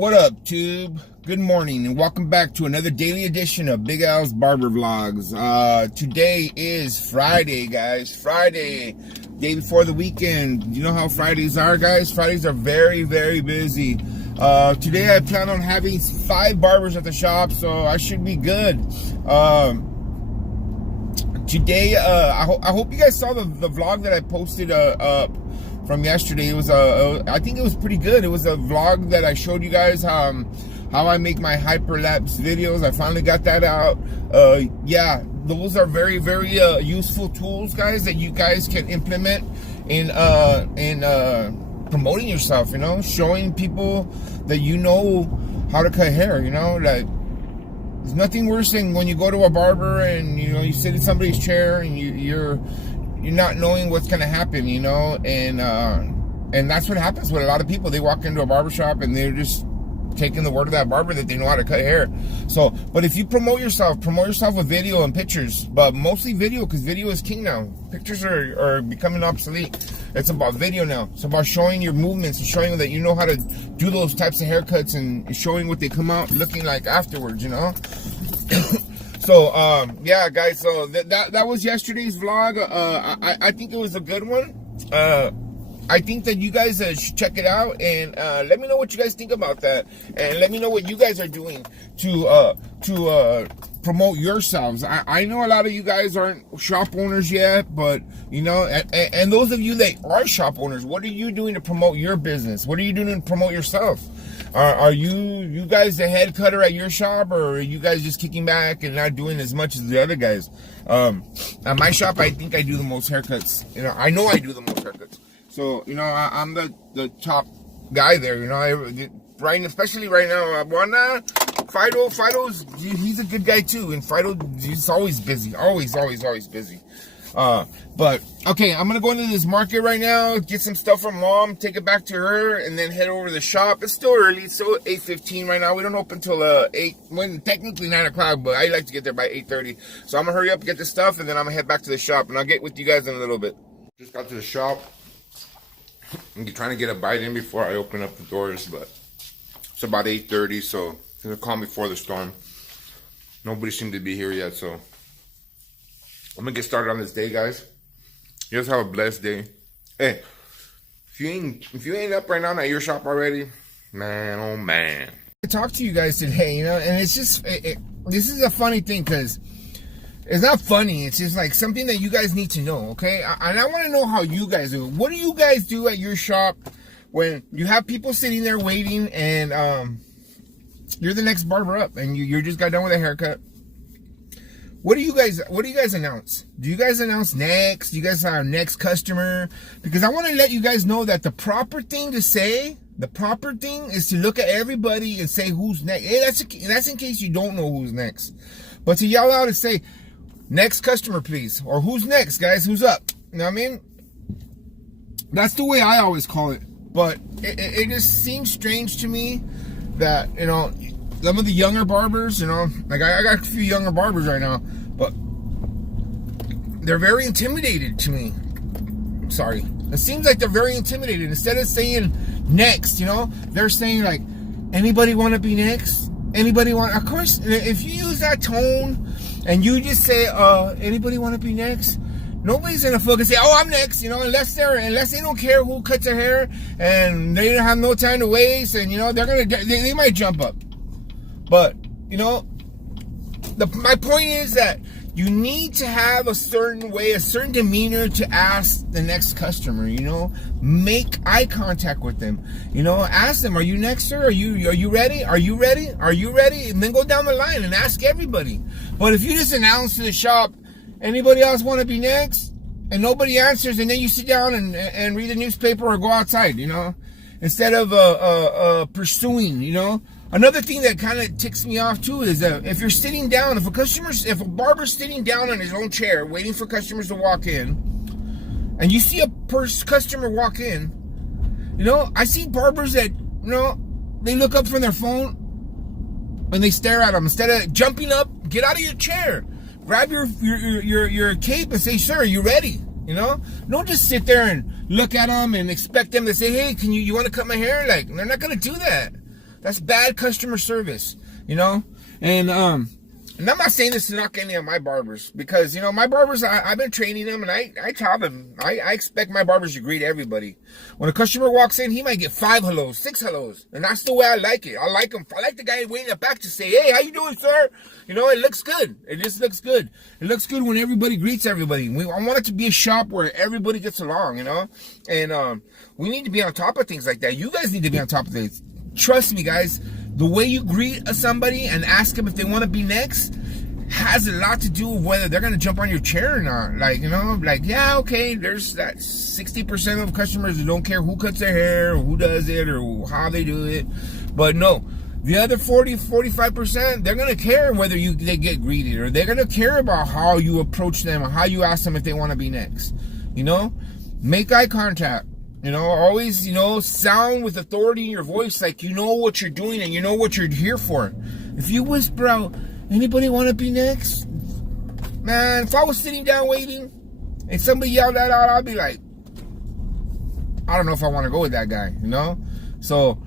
What up, Tube? Good morning and welcome back to another daily edition of Big Al's Barber Vlogs. Today is Friday, guys. Friday, day before the weekend. You know how Fridays are, guys? Fridays are very, very busy. Today I plan on having 5 barbers at the shop, so I should be good. Today, I hope you guys saw the vlog that I posted from yesterday. It was I think it was pretty good. It was a vlog that I showed you guys how I make my hyperlapse videos. I finally got that out. Yeah, those are very, very useful tools, guys, that you guys can implement in promoting yourself. You know, showing people that you know how to cut hair. You know, like there's nothing worse than when you go to a barber and you sit in somebody's chair and you're not knowing what's going to happen, and that's what happens with a lot of people. They walk into a barbershop and they're just taking the word of that barber that they know how to cut hair. So, but if you promote yourself with video and pictures, but mostly video, because video is king now. Pictures are becoming obsolete. It's about video now. It's about showing your movements and showing that you know how to do those types of haircuts and showing what they come out looking like afterwards, So, yeah, guys, so that was yesterday's vlog. I think it was a good one. I think that you guys should check it out and let me know what you guys think about that. And let me know what you guys are doing to promote yourselves. I know a lot of you guys aren't shop owners yet, but, and those of you that are shop owners, what are you doing to promote your business? What are you doing to promote yourself? Are you guys the head cutter at your shop, or are you guys just kicking back and not doing as much as the other guys? At my shop, I think I do the most haircuts. I know I do the most haircuts. So, I'm the top guy there. Especially right now. Fido's he's a good guy too, and Fido, he's always busy, always busy. But okay, I'm gonna go into this market right now, get some stuff from Mom, take it back to her, and then head over to the shop. It's still early. It's still 8:15 right now. We don't open till 8, when technically 9 o'clock, but I like to get there by 8:30. So I'm gonna hurry up, get this stuff, and then I'm gonna head back to the shop, and I'll get with you guys in a little bit. Just got to the shop. I'm trying to get a bite in before I open up the doors, but it's about 8:30, so the calm before the storm. Nobody seemed to be here yet, so I'm gonna get started on this day, guys. You guys have a blessed day. Hey, if you ain't up right now at your shop already, man, oh man. I talk to you guys today, and it's just this is a funny thing, because it's not funny. It's just like something that you guys need to know, okay? And I want to know how you guys do it. What do you guys do at your shop when you have people sitting there waiting and you're the next barber up and you just got done with a haircut? What do you guys announce? Do you guys announce next? Do you guys have next customer? Because I want to let you guys know that the proper thing to say, the proper thing is to look at everybody and say who's next. Hey, that's in case you don't know who's next. But to yell out and say, next customer, please. Or who's next, guys? Who's up? You know what I mean? That's the way I always call it. But it just seems strange to me that, some of the younger barbers, like I got a few younger barbers right now, but they're very intimidated to me. Sorry. It seems like they're very intimidated. Instead of saying next, they're saying like, anybody want to be next? Anybody want? Of course, if you use that tone and you just say, anybody want to be next? Nobody's gonna fucking say, oh, I'm next, unless they don't care who cuts their hair and they don't have no time to waste, and they might jump up. But my point is that you need to have a certain way, a certain demeanor to ask the next customer. Make eye contact with them. Ask them, are you next, sir? Are you ready? Are you ready? Are you ready? And then go down the line and ask everybody. But if you just announce to the shop, anybody else want to be next? And nobody answers, and then you sit down and read the newspaper or go outside, instead of pursuing, Another thing that kind of ticks me off too is if you're sitting down, if a barber's sitting down on his own chair waiting for customers to walk in, and you see a customer walk in, I see barbers that, they look up from their phone and they stare at them. Instead of jumping up, get out of your chair, grab your cape and say, sir, are you ready? Don't just sit there and look at them and expect them to say, hey, you want to cut my hair? Like, they're not going to do that. That's bad customer service, you know? And I'm not saying this to knock any of my barbers, because, you know, my barbers, I've been training them, and I tell them, I expect my barbers to greet everybody. When a customer walks in, he might get 5 hellos, 6 hellos, and that's the way I like it. I like them. I like the guy waiting in the back to say, hey, how you doing, sir? You know, it looks good. It just looks good. It looks good when everybody greets everybody. I want it to be a shop where everybody gets along, you know? And we need to be on top of things like that. You guys need to be on top of things. Trust me, guys. The way you greet somebody and ask them if they want to be next has a lot to do with whether they're going to jump on your chair or not. Like, you know, like, yeah, okay, there's that 60% of customers who don't care who cuts their hair or who does it or how they do it. But no, the other 45%, they're going to care whether they get greeted, or they're going to care about how you approach them or how you ask them if they want to be next. You know, make eye contact. You know, always, you know, sound with authority in your voice, like you know what you're doing and you know what you're here for. If you whisper out, anybody want to be next? Man, if I was sitting down waiting and somebody yelled that out, I'd be like, I don't know if I want to go with that guy, you know? So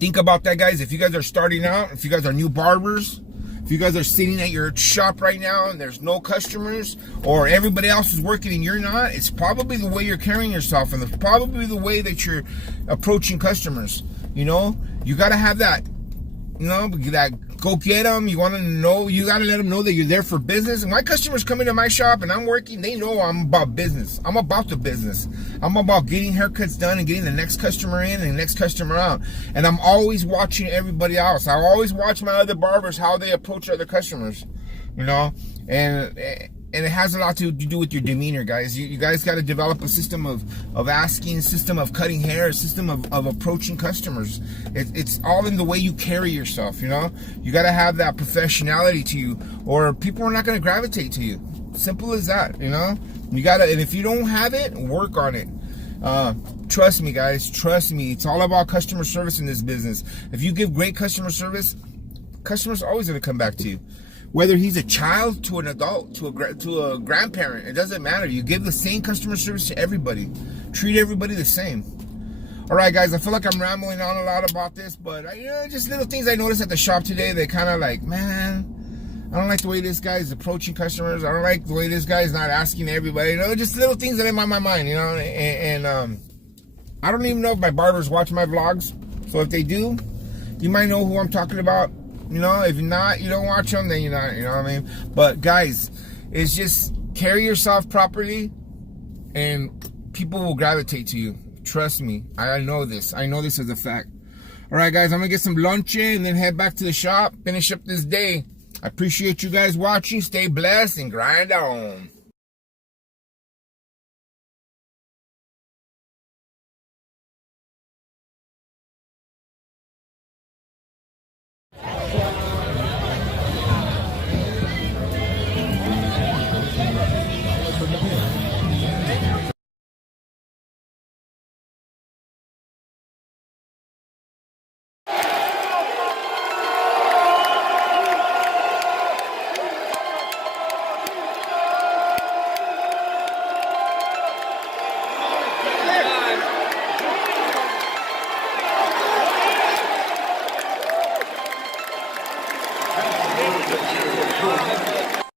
think about that, guys. If you guys are starting out, if you guys are new barbers, if you guys are sitting at your shop right now and there's no customers, or everybody else is working and you're not, it's probably the way you're carrying yourself, and it's probably the way that you're approaching customers. You know, you got to have that, you know, that go get them. You want to know, you got to let them know that you're there for business. And my customers come into my shop and I'm working, they know I'm about business. I'm about the business. I'm about getting haircuts done and getting the next customer in and the next customer out. And I'm always watching everybody else. I always watch my other barbers, how they approach other customers, you know, and it has a lot to do with your demeanor, guys. You guys got to develop a system of asking, a system of cutting hair, a system of approaching customers. It's all in the way you carry yourself, you know? You got to have that professionality to you, or people are not going to gravitate to you. Simple as that, you know? You got to, and if you don't have it, work on it. Trust me, guys. Trust me. It's all about customer service in this business. If you give great customer service, customers are always going to come back to you. Whether he's a child to an adult, to a grandparent, it doesn't matter. You give the same customer service to everybody. Treat everybody the same. All right, guys, I feel like I'm rambling on a lot about this, but you know, just little things I noticed at the shop today. They kind of like, man, I don't like the way this guy's approaching customers. I don't like the way this guy's not asking everybody. You know, just little things that are in my mind, you know. And I don't even know if my barbers watch my vlogs. So if they do, you might know who I'm talking about. You know, if not, you don't watch them, then you're not, you know what I mean? But guys, it's just carry yourself properly and people will gravitate to you. Trust me. I know this. I know this as a fact. All right, guys, I'm going to get some lunch in and then head back to the shop, finish up this day. I appreciate you guys watching. Stay blessed and grind on.